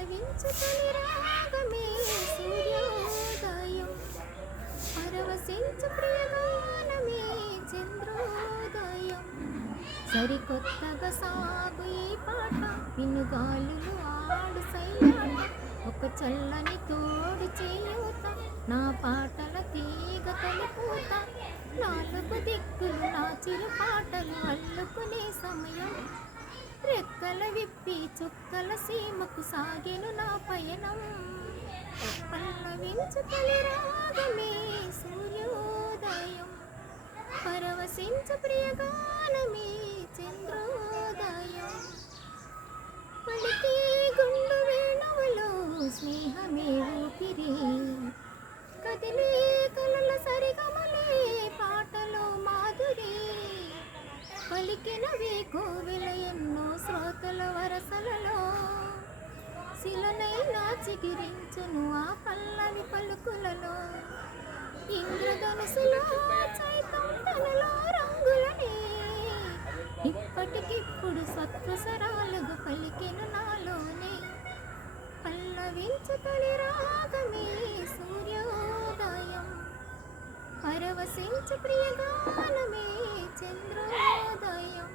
పల్లవించు తొలి రాగమే సూర్యోదయం, పరవశించు ప్రియగానమే చంద్రోదయం. సరికొత్తగా సాగు ఈ పాట, వినుగాలులు ఆడు సయ్యాట, ఒక చల్లని తోడు చేయూత, నా పాటల తీగ తొలిపూత. నాలుగు దిక్కులు నా చిరు పాటలు అల్లుకునే సమయం, రెక్కల విప్పి చుక్కల సీమకు సాగెను నా పయనం. పల్లవించు తొలి రాగమే సూర్యోదయం, పరవశించు ప్రియగానమే చంద్రోదయం. పలికే గుండు వేణువులో స్నేహమే ఊపిరి, కదిలే కలల సరిగమలే పాటలో మాధురి. పలికినవే కోవెల ఎన్నో శ్రోతల వరసలలో, శిలనైనా చిగిరించును ఆ పల్లవి పలుకులలో. ఇంద్రధనుసులో సైతం తనలో రంగులనే, ఇప్పటికిప్పుడు సత్వసరాలుగా పలికెను నాలోనే. పల్లవించు తొలి రాగమే సూర్యోదయం, పరవశించు ప్రియగానమే చంద్రోదయం.